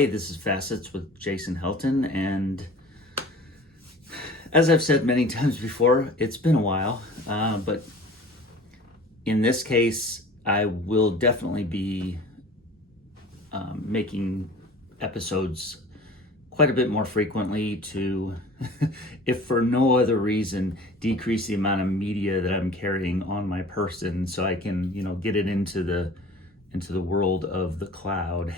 Hey, this is Facets with Jason Helton, and as I've said many times before, it's been a while, but in this case, I will definitely be making episodes quite a bit more frequently to, if for no other reason, decrease the amount of media that I'm carrying on my person, so I can, get it into the world of the cloud.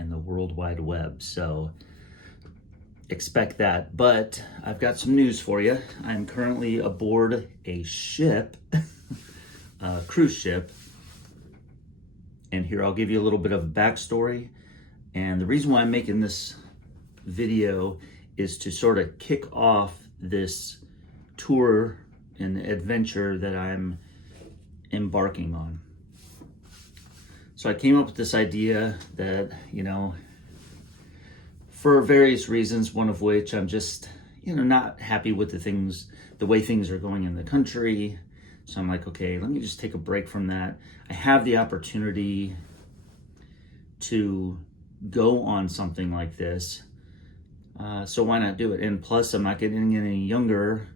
And the World Wide Web. So expect that. But I've got some news for you. I'm currently aboard a ship, a cruise ship. And here I'll give you a little bit of backstory. And the reason why I'm making this video is to sort of kick off this tour and adventure that I'm embarking on. So I came up with this idea that, for various reasons, one of which I'm just, not happy with the way things are going in the country. So I'm like, okay, let me just take a break from that. I have the opportunity to go on something like this. So why not do it? And plus, I'm not getting any younger.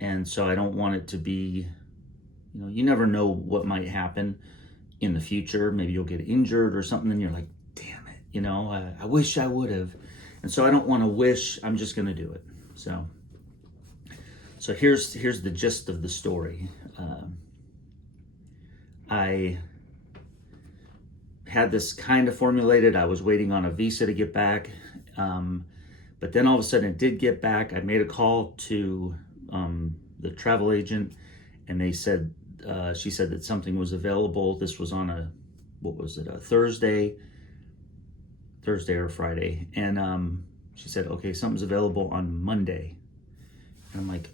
And so I don't want it to be, you never know what might happen in the future. Maybe you'll get injured or something, and you're like, damn it, I wish I would have. And so I don't want to wish, I'm just going to do it. So here's the gist of the story. I had this kind of formulated. I was waiting on a visa to get back. But then all of a sudden it did get back. I made a call to the travel agent, and they said, she said that something was available. This was on a Thursday or Friday. And she said, okay, something's available on Monday. And I'm like,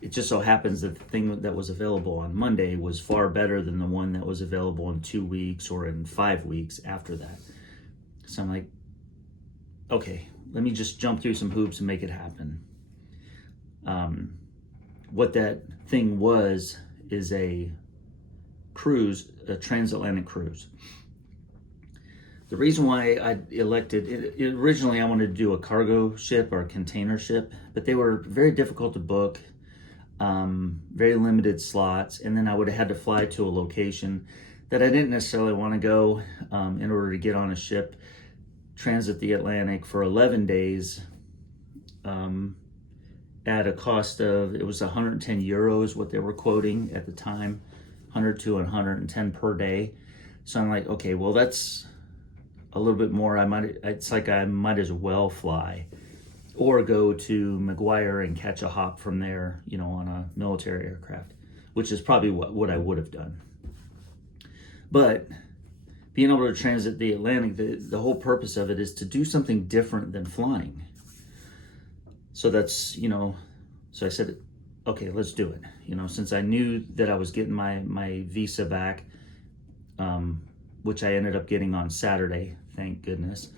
it just so happens that the thing that was available on Monday was far better than the one that was available in 2 weeks or in 5 weeks after that. So I'm like, okay, let me just jump through some hoops and make it happen. What that thing is a cruise, a transatlantic cruise. The reason why I elected it, originally I wanted to do a cargo ship or a container ship, but they were very difficult to book, very limited slots, and then I would have had to fly to a location that I didn't necessarily want to go in order to get on a ship, transit the Atlantic for 11 days, at a cost of, it was 110 euros what they were quoting at the time, 100 to 110 per day. So I'm like, okay, well, that's a little bit more. I might as well fly or go to McGuire and catch a hop from there, on a military aircraft, which is probably what I would have done. But being able to transit the Atlantic, the whole purpose of it is to do something different than flying. So that's, so I said, okay, let's do it. Since I knew that I was getting my visa back, which I ended up getting on Saturday, thank goodness.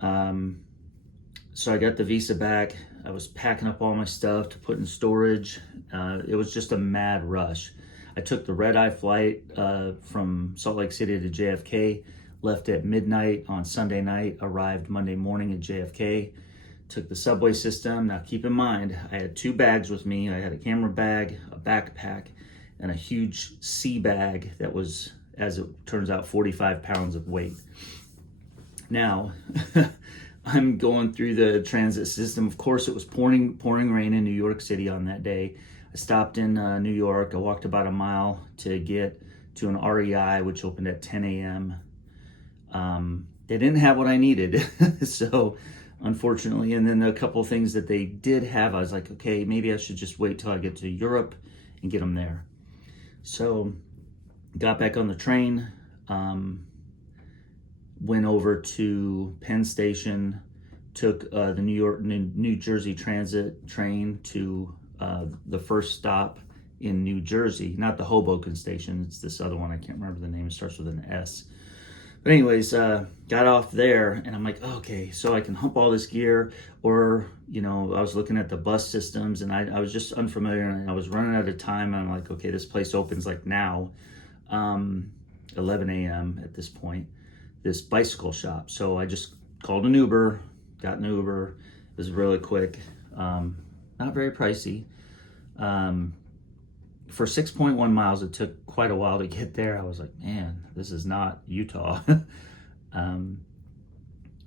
So I got the visa back. I was packing up all my stuff to put in storage. It was just a mad rush. I took the red-eye flight from Salt Lake City to JFK, left at midnight on Sunday night, arrived Monday morning at JFK. Took the subway system. Now keep in mind, I had 2 bags with me. I had a camera bag, a backpack, and a huge sea bag that was, as it turns out, 45 pounds of weight. Now, I'm going through the transit system. Of course, it was pouring rain in New York City on that day. I stopped in New York. I walked about a mile to get to an REI, which opened at 10 a.m. They didn't have what I needed, so unfortunately, and then a couple of things that they did have, I was like, okay, maybe I should just wait till I get to Europe and get them there. So got back on the train, went over to Penn Station, took the New Jersey Transit train to the first stop in New Jersey, not the Hoboken station, it's this other one, I can't remember the name, it starts with an S. But anyways, got off there, and I'm like, okay, so I can hump all this gear, or, I was looking at the bus systems, and I was just unfamiliar, and I was running out of time, and I'm like, okay, this place opens like now. 11 a.m. at this point, this bicycle shop. So I just called an Uber, got an Uber. It was really quick, not very pricey. For 6.1 miles, it took quite a while to get there. I was like, man, this is not Utah.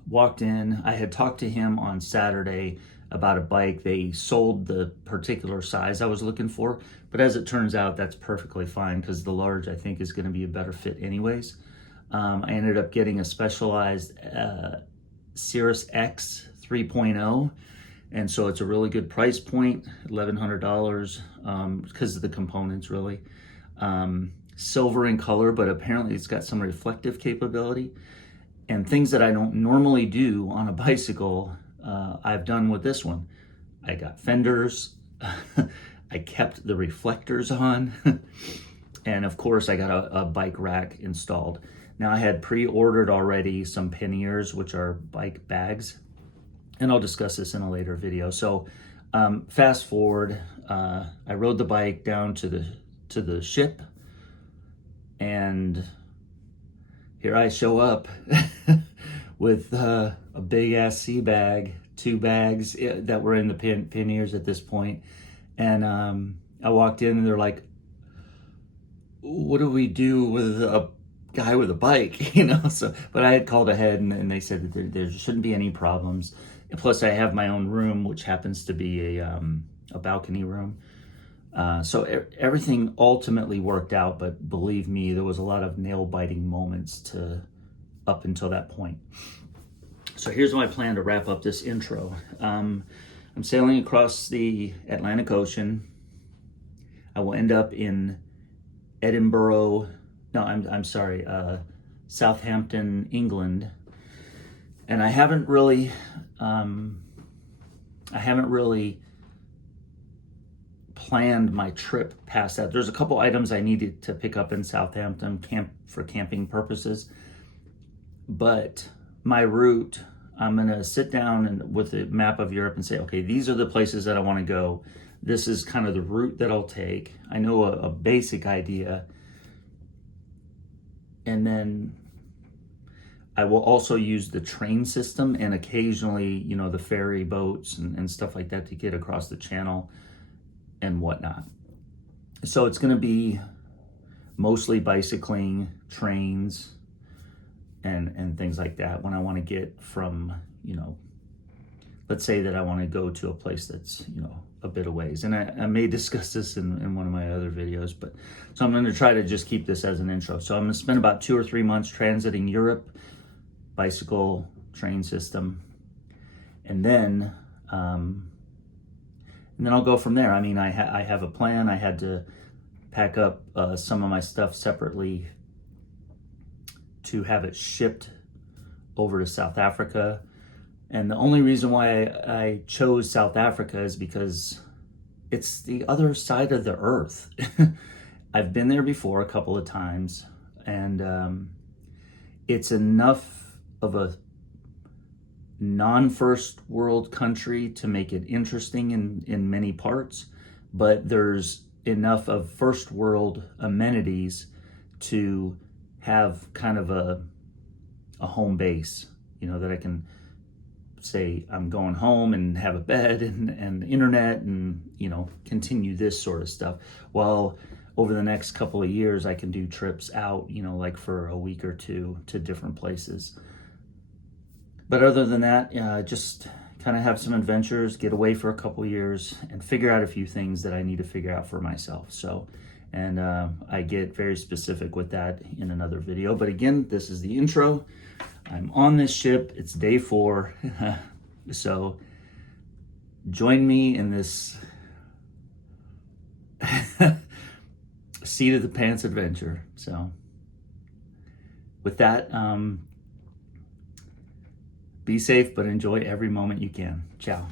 Walked in. I had talked to him on Saturday about a bike. They sold the particular size I was looking for, but as it turns out, that's perfectly fine because the large, I think, is going to be a better fit anyways. I ended up getting a Specialized Cirrus X 3.0, and so it's a really good price point, $1,100, because of the components, really. Silver in color, but apparently it's got some reflective capability. And things that I don't normally do on a bicycle, I've done with this one. I got fenders, I kept the reflectors on, and of course I got a bike rack installed. Now I had pre-ordered already some panniers, which are bike bags, and I'll discuss this in a later video. So fast forward, I rode the bike down to the ship, and here I show up with a big ass sea bag, 2 bags that were in the panniers at this point. And I walked in and they're like, what do we do with a guy with a bike? So, but I had called ahead and they said that there shouldn't be any problems. And plus I have my own room, which happens to be a balcony room. So everything ultimately worked out, but believe me, there was a lot of nail-biting moments up until that point. So here's my plan to wrap up this intro. I'm sailing across the Atlantic Ocean. I will end up in Southampton, England. And I haven't really planned my trip past that. There's a couple items I needed to pick up in Southampton for camping purposes, but my route, I'm gonna sit down with a map of Europe and say, okay, these are the places that I want to go. This is kind of the route that I'll take. I know a basic idea, and then I will also use the train system and occasionally, the ferry boats and stuff like that to get across the channel and whatnot. So it's going to be mostly bicycling, trains, and things like that when I want to get from, let's say that I want to go to a place that's, a bit of ways. And I may discuss this in one of my other videos, but so I'm going to try to just keep this as an intro. So I'm going to spend about 2 or 3 months transiting Europe, bicycle, train system, and then I'll go from there. I mean, I have a plan. I had to pack up some of my stuff separately to have it shipped over to South Africa. And the only reason why I chose South Africa is because it's the other side of the earth. I've been there before a couple of times, and it's enough of a non-first world country to make it interesting in many parts, but there's enough of first world amenities to have kind of a home base, that I can say I'm going home and have a bed and internet and, continue this sort of stuff. While over the next couple of years, I can do trips out, like for a week or 2 to different places. But other than that, just kind of have some adventures, get away for a couple years, and figure out a few things that I need to figure out for myself. So, and I get very specific with that in another video. But again, this is the intro. I'm on this ship. It's day 4. So join me in this seat of the pants adventure. So with that, be safe, but enjoy every moment you can. Ciao.